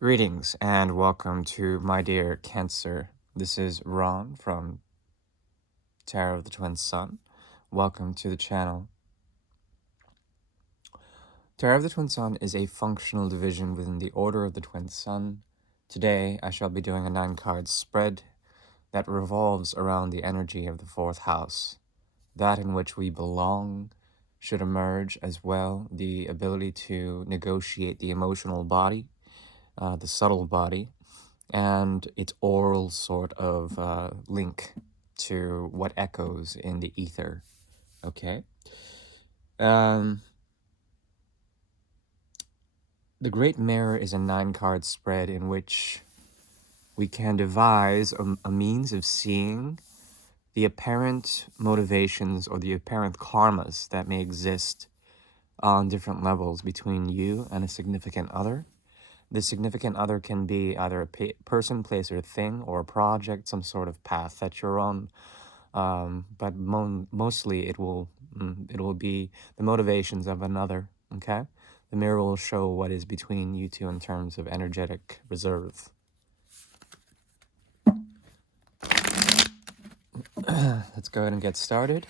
Greetings and welcome to my dear Cancer. This is Ron from Tarot of the Twin Sun. Welcome to the channel. Tarot of the Twin Sun is a functional division within the Order of the Twin Sun. Today I shall be doing a 9-card spread that revolves around the energy of the 4th house. That in which we belong should emerge as well. The ability to negotiate the emotional body, the subtle body, and its oral sort of link to what echoes in the ether. Okay. The Great Mirror is a 9-card spread in which we can devise a means of seeing the apparent motivations or the apparent karmas that may exist on different levels between you and a significant other. The significant other can be either a person, place, or thing, or a project, some sort of path that you're on. But mostly it will be the motivations of another. Okay, the mirror will show what is between you two in terms of energetic reserve. Let's go ahead and get started.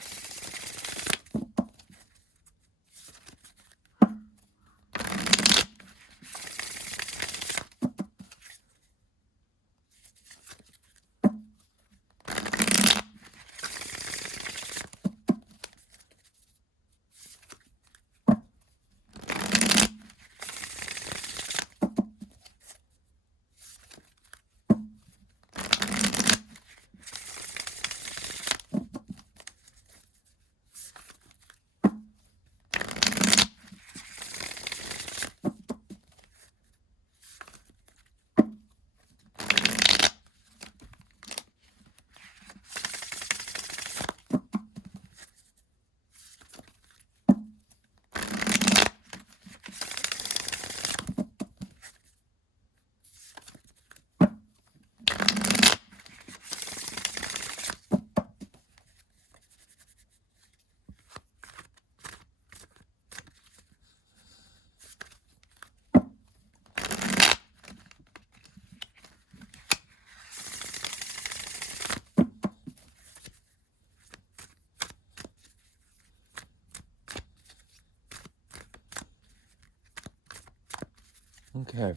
Okay.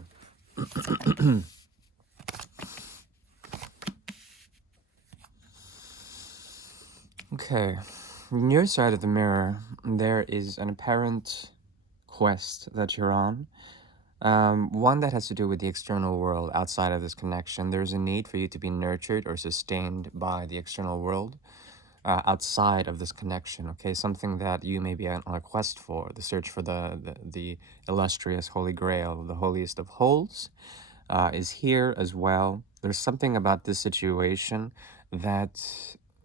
Okay. On your side of the mirror, there is an apparent quest that you're on. One that has to do with the external world outside of this connection. There's a need for you to be nurtured or sustained by the external world outside of this connection, okay? Something that you may be on a quest for, the search for the illustrious Holy Grail, the holiest of holes, is here as well. There's something about this situation that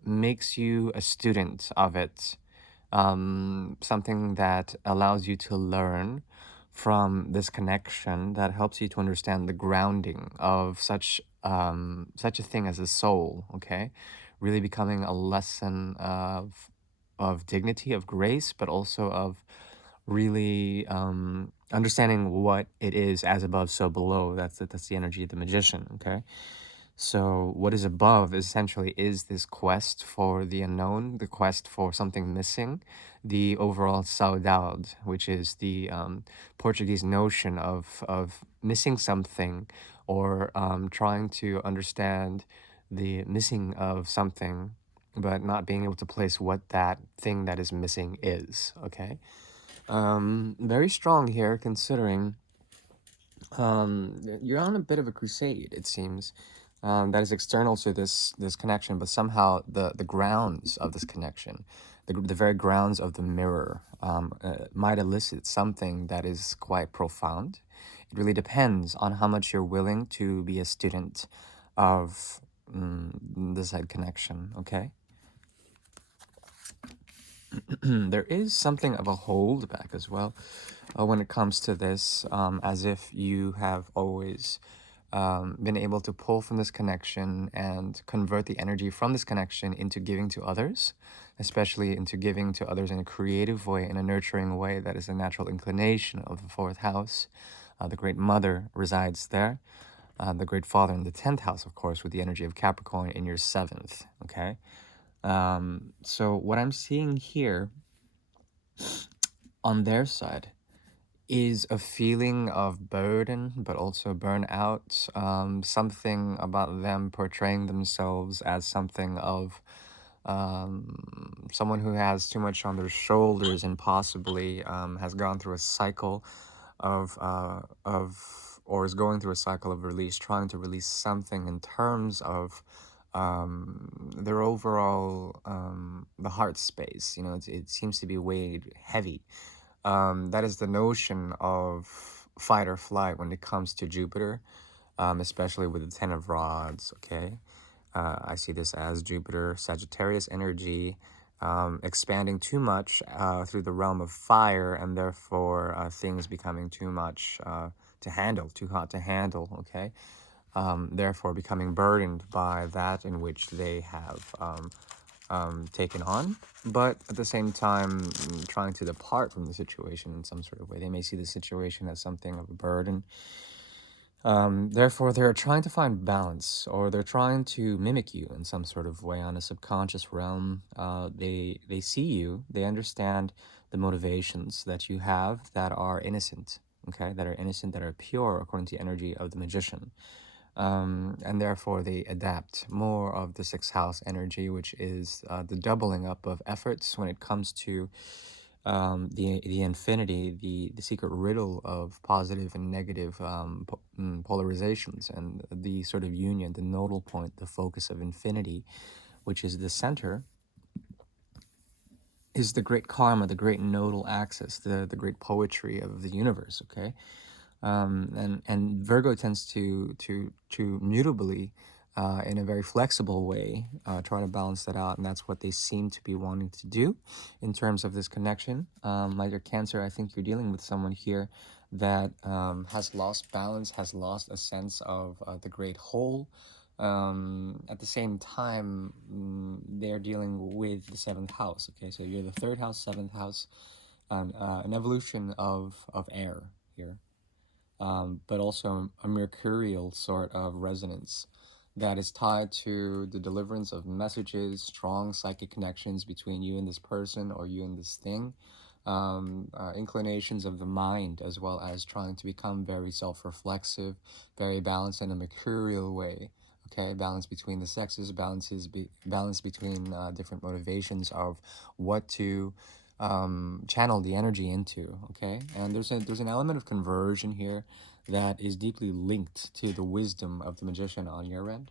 makes you a student of it, something that allows you to learn from this connection that helps you to understand the grounding of such a thing as a soul. Okay, really becoming a lesson of dignity, of grace, but also of really understanding what it is as above so below. That's the energy of the magician. Okay, so what is above essentially is this quest for the unknown, the quest for something missing, the overall saudade, which is the Portuguese notion of missing something, or trying to understand the missing of something, but not being able to place what that thing that is missing is. Okay, very strong here, considering you're on a bit of a crusade, it seems, that is external to this connection, but somehow the grounds of this connection, the very grounds of the mirror, might elicit something that is quite profound. It really depends on how much you're willing to be a student of this side connection. Okay. There is something of a holdback as well when it comes to this, as if you have always been able to pull from this connection and convert the energy from this connection into giving to others, especially into giving to others in a creative way, in a nurturing way. That is a natural inclination of the 4th house. The Great Mother resides there. The Great Father in the 10th house, of course, with the energy of Capricorn in your 7th. Okay. So what I'm seeing here on their side is a feeling of burden, but also burnout. Something about them portraying themselves as something of someone who has too much on their shoulders and possibly has gone through a cycle or is going through a cycle of release, trying to release something in terms of their overall the heart space. You know, it seems to be weighed heavy. That is the notion of fight or flight when it comes to Jupiter, especially with the Ten of Rods. Okay, I see this as Jupiter Sagittarius energy expanding too much through the realm of fire, and therefore things becoming too much to handle, too hot to handle. Okay, therefore becoming burdened by that in which they have taken on, but at the same time trying to depart from the situation in some sort of way. They may see the situation as something of a burden. Therefore, they're trying to find balance, or they're trying to mimic you in some sort of way on a subconscious realm. They see you, they understand the motivations that you have that are innocent. Okay, that are innocent, that are pure, according to the energy of the magician. And therefore they adapt more of the sixth house energy, which is the doubling up of efforts when it comes to the infinity, the secret riddle of positive and negative polarizations, and the sort of union, the nodal point, the focus of infinity, which is the center, is the great karma, the great nodal axis, the great poetry of the universe. Okay, and Virgo tends to mutably, in a very flexible way, try to balance that out, and that's what they seem to be wanting to do in terms of this connection. Like your Cancer, I think you're dealing with someone here that has lost balance, has lost a sense of the great whole. At the same time, they're dealing with the 7th house. Okay, so you're the 3rd house, 7th house, an evolution of air here, but also a mercurial sort of resonance that is tied to the deliverance of messages, strong psychic connections between you and this person or you and this thing, inclinations of the mind, as well as trying to become very self-reflexive, very balanced in a mercurial way. Okay, balance between the sexes, balance between different motivations of what to channel the energy into. Okay, and there's an element of conversion here that is deeply linked to the wisdom of the magician on your end.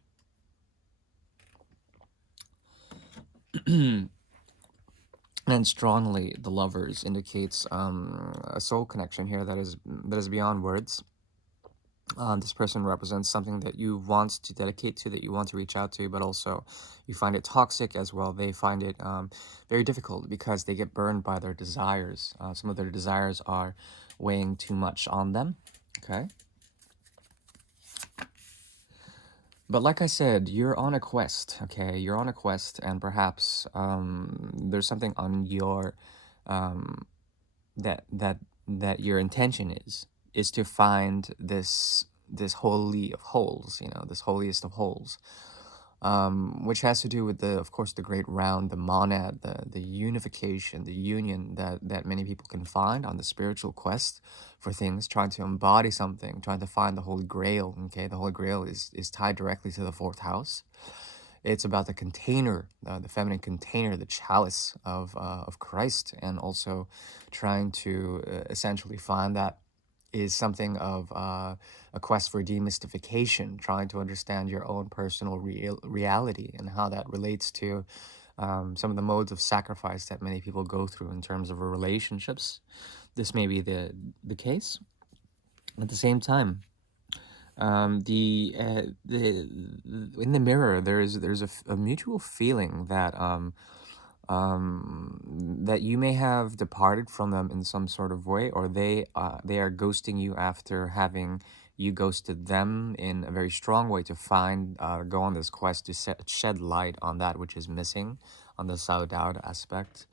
And strongly the lovers indicates a soul connection here that is beyond words. This person represents something that you want to dedicate to, that you want to reach out to, but also you find it toxic as well. They find it very difficult because they get burned by their desires. Some of their desires are weighing too much on them. Okay. But like I said, you're on a quest, okay? You're on a quest, and perhaps there's something on your um, that your intention is to find this holy of holes, you know, this holiest of holes, which has to do with of course, the great round, the monad, the unification, the union that many people can find on the spiritual quest for things, trying to embody something, trying to find the Holy Grail. Okay, the Holy Grail is tied directly to the 4th house. It's about the container, the feminine container, the chalice of Christ, and also trying to essentially find that is something of a quest for demystification, trying to understand your own personal reality and how that relates to some of the modes of sacrifice that many people go through in terms of relationships. This may be the case. At the same time, the in the mirror there's a mutual feeling that you may have departed from them in some sort of way, or they are ghosting you after having you ghosted them in a very strong way to find go on this quest to shed light on that which is missing on the Saudade aspect.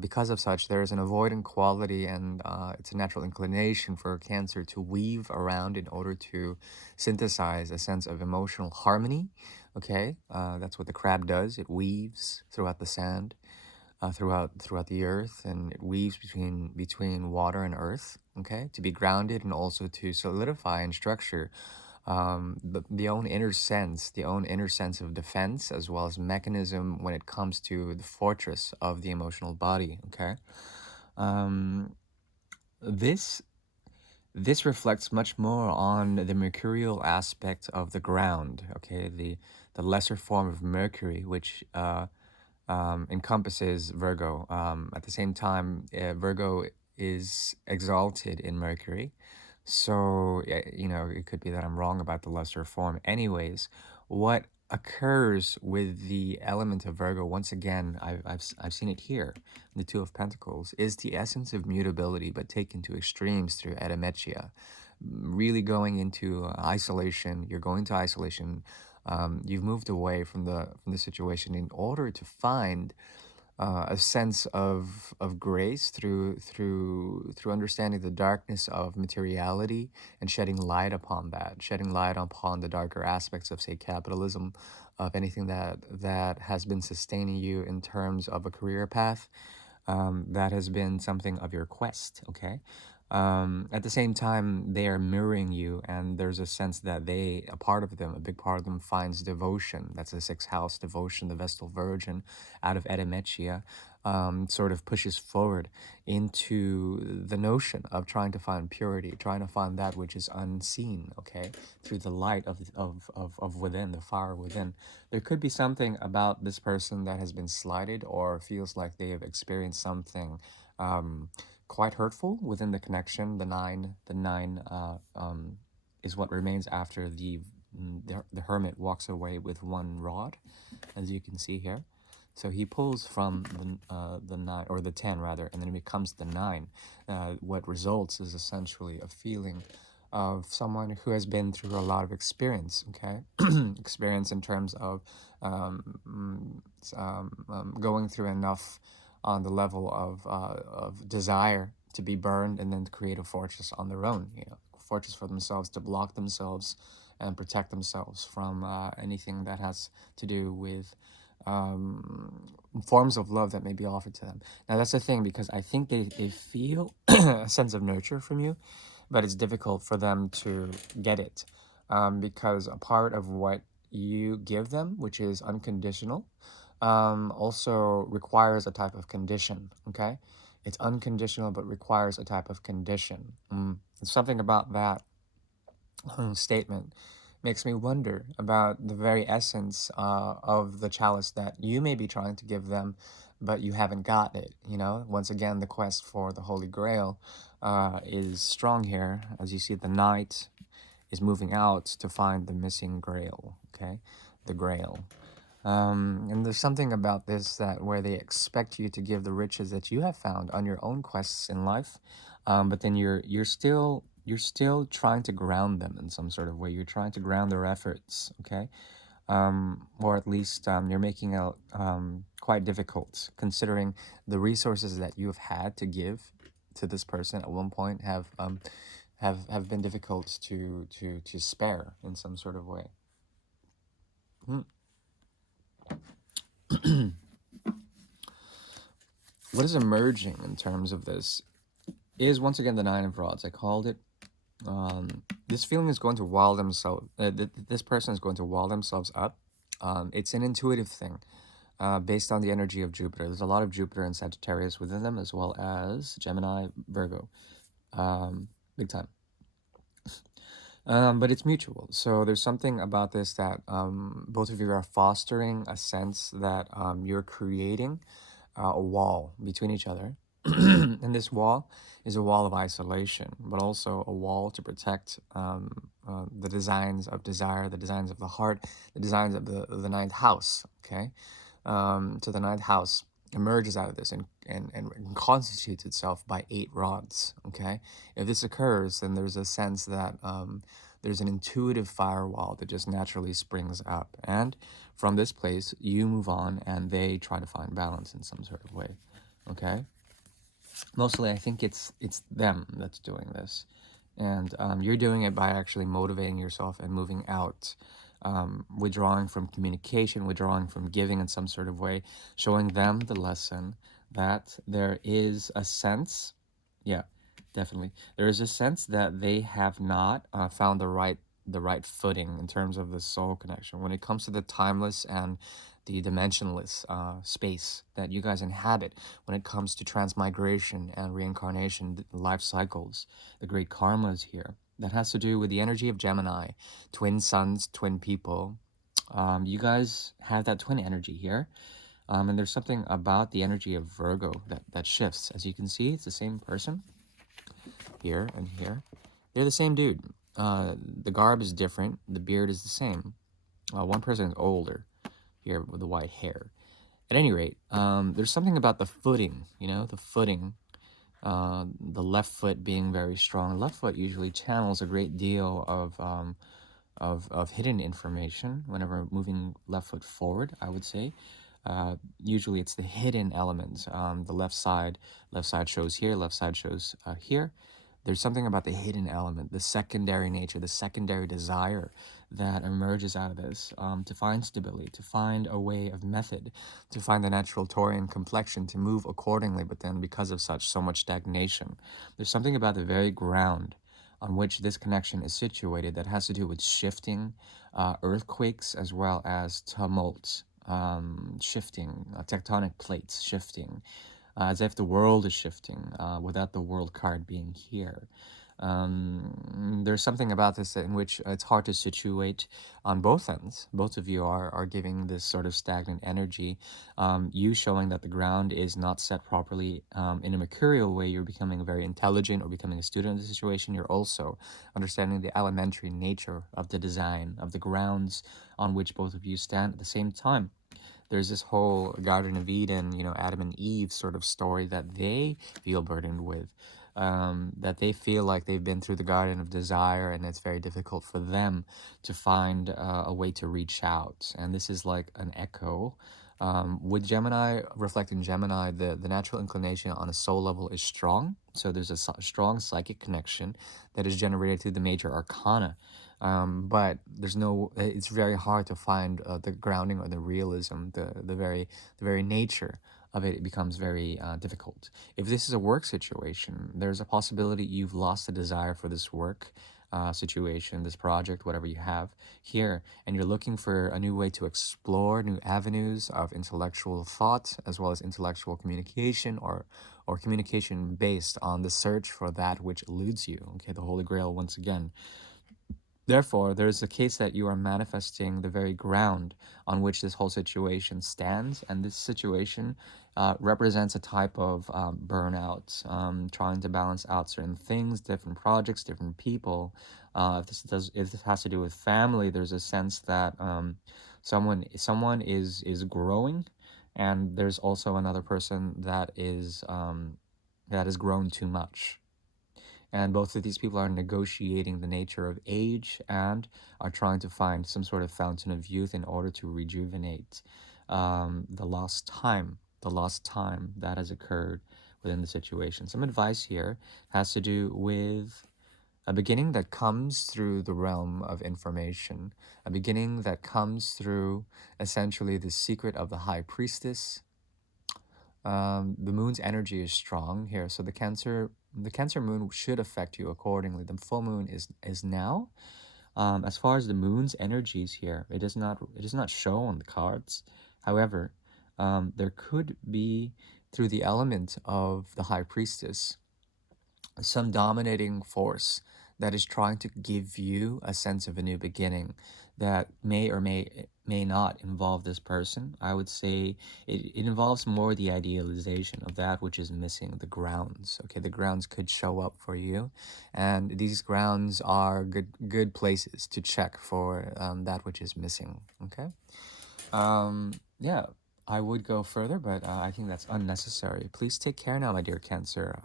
Because of such, there is an avoidant quality, and it's a natural inclination for Cancer to weave around in order to synthesize a sense of emotional harmony. Okay, that's what the crab does. It weaves throughout the sand, throughout the earth, and it weaves between water and earth. Okay, to be grounded and also to solidify and structure the own inner sense of defense, as well as mechanism when it comes to the fortress of the emotional body. Okay, um, this this reflects much more on the mercurial aspect of the ground. Okay, the lesser form of Mercury, which encompasses Virgo. At the same time, Virgo is exalted in Mercury. So, it could be that I'm wrong about the lesser form. Anyways, what occurs with the element of Virgo, once again, I've seen it here, the Two of Pentacles, is the essence of mutability, but taken to extremes through Edemechia. Really going into isolation. You're going to isolation. You've moved away from the situation in order to find a sense of grace through understanding the darkness of materiality and shedding light upon that, shedding light upon the darker aspects of, say, capitalism, of anything that has been sustaining you in terms of a career path, that has been something of your quest. Okay, at the same time, they are mirroring you, and there's a sense that a part of them, a big part of them, finds devotion. That's the sixth house devotion, the Vestal Virgin, out of Edemechia, sort of pushes forward into the notion of trying to find purity, trying to find that which is unseen. Okay, through the light of within, the fire within. There could be something about this person that has been slighted or feels like they have experienced something. Quite hurtful within the connection. The nine is what remains after the hermit walks away with one rod, as you can see here. So he pulls from the nine, or the 10 rather, and then it becomes the 9. What results is essentially a feeling of someone who has been through a lot of experience. Okay, experience in terms of going through enough on the level of desire to be burned, and then to create a fortress on their own, fortress for themselves, to block themselves and protect themselves from anything that has to do with forms of love that may be offered to them. Now, that's the thing, because I think they feel a sense of nurture from you, but it's difficult for them to get it, because a part of what you give them, which is unconditional, also requires a type of condition. Okay, it's unconditional but requires a type of condition. Something about that statement makes me wonder about the very essence of the chalice that you may be trying to give them, but you haven't got it. Once again, the quest for the Holy Grail is strong here. As you see, the knight is moving out to find the missing grail. Okay, the grail. And there's something about this, that where they expect you to give the riches that you have found on your own quests in life, but then you're still trying to ground them in some sort of way. You're trying to ground their efforts. Okay, or at least you're making it quite difficult, considering the resources that you have had to give to this person at one point have been difficult to spare in some sort of way. What is emerging in terms of this is, once again, the Nine of Rods. I called it. This feeling is going to wall themselves. This person is going to wall themselves up. It's an intuitive thing, based on the energy of Jupiter. There's a lot of Jupiter and Sagittarius within them, as well as Gemini, Virgo, big time. But it's mutual. So there's something about this that both of you are fostering a sense that you're creating a wall between each other. And this wall is a wall of isolation, but also a wall to protect the designs of desire, the designs of the heart, the designs of the ninth house. Okay, so the ninth house emerges out of this and constitutes itself by 8 rods. Okay, if this occurs, then there's a sense that there's an intuitive firewall that just naturally springs up, and from this place you move on, and they try to find balance in some sort of way. Okay, mostly I think it's them that's doing this, and you're doing it by actually motivating yourself and moving out, withdrawing from communication, withdrawing from giving in some sort of way, showing them the lesson that there is a sense, yeah, definitely, there is a sense that they have not found the right footing in terms of the soul connection when it comes to the timeless and the dimensionless space that you guys inhabit when it comes to transmigration and reincarnation, life cycles, the great karmas here. That has to do with the energy of Gemini, twin suns, twin people. You guys have that twin energy here. And there's something about the energy of Virgo that shifts. As you can see, it's the same person here and here. They're the same dude. The garb is different. The beard is the same. One person is older here with the white hair. At any rate, there's something about the footing, the footing, the left foot being very strong. Left foot usually channels a great deal of hidden information whenever moving left foot forward, I would say. Usually it's the hidden elements. The left side shows here, left side shows here. There's something about the hidden element, the secondary nature, the secondary desire that emerges out of this, to find stability, to find a way of method, to find the natural Taurian complexion, to move accordingly. But then, because of so much stagnation, there's something about the very ground on which this connection is situated that has to do with shifting, earthquakes, as well as tumults, shifting, tectonic plates shifting, as if the world is shifting without the world card being here. There's something about this in which it's hard to situate on both ends. Both of you are giving this sort of stagnant energy. You showing that the ground is not set properly in a mercurial way. You're becoming very intelligent or becoming a student of the situation. You're also understanding the elementary nature of the design of the grounds on which both of you stand at the same time. There's this whole Garden of Eden, Adam and Eve sort of story that they feel burdened with, that they feel like they've been through the Garden of Desire and it's very difficult for them to find a way to reach out. And this is like an echo. With Gemini, reflecting Gemini, the natural inclination on a soul level is strong. So there's a strong psychic connection that is generated through the major arcana. But it's very hard to find the grounding or the realism, the very nature of it. It becomes very difficult. If this is a work situation, there's a possibility you've lost the desire for this work situation, this project, whatever you have here, and you're looking for a new way to explore new avenues of intellectual thought as well as intellectual communication, or communication based on the search for that which eludes you. Okay, the Holy Grail once again. Therefore, there is a case that you are manifesting the very ground on which this whole situation stands, and this situation represents a type of burnout, trying to balance out certain things, different projects, different people. If this has to do with family, there's a sense that someone is growing, and there's also another person that is grown too much. And both of these people are negotiating the nature of age and are trying to find some sort of fountain of youth in order to rejuvenate the lost time that has occurred within the situation. Some advice here has to do with a beginning that comes through the realm of information, a beginning that comes through essentially the secret of the high priestess. The moon's energy is strong here, so the Cancer moon should affect you accordingly. The full moon is now. As far as the moon's energies here, it does not show on the cards. However, there could be, through the element of the high priestess, some dominating force that is trying to give you a sense of a new beginning that may or may not involve this person. I would say it involves more the idealization of that which is missing, the grounds. Okay, the grounds could show up for you, and these grounds are good places to check for that which is missing. Okay. Yeah, I would go further, but I think that's unnecessary. Please take care now, my dear Cancer.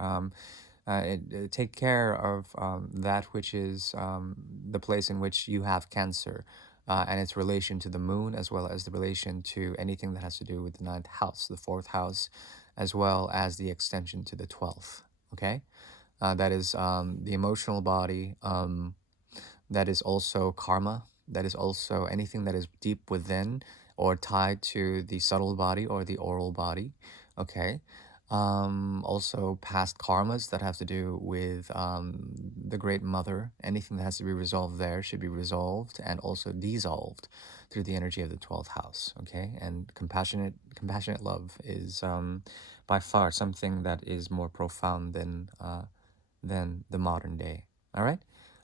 Take care of that which is the place in which you have Cancer, and its relation to the moon, as well as the relation to anything that has to do with the ninth house, the fourth house, as well as the extension to the 12th. Okay, that is the emotional body. That is also karma. That is also anything that is deep within or tied to the subtle body or the oral body. Okay. Also past karmas that have to do with the great mother. Anything that has to be resolved there should be resolved and also dissolved through the energy of the 12th house. Okay. And compassionate love is by far something that is more profound than the modern day. All right?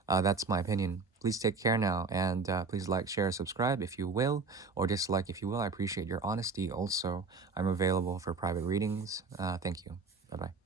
That's my opinion. Please take care now, and please like, share, subscribe if you will, or dislike if you will. I appreciate your honesty. Also, I'm available for private readings. Thank you. Bye bye.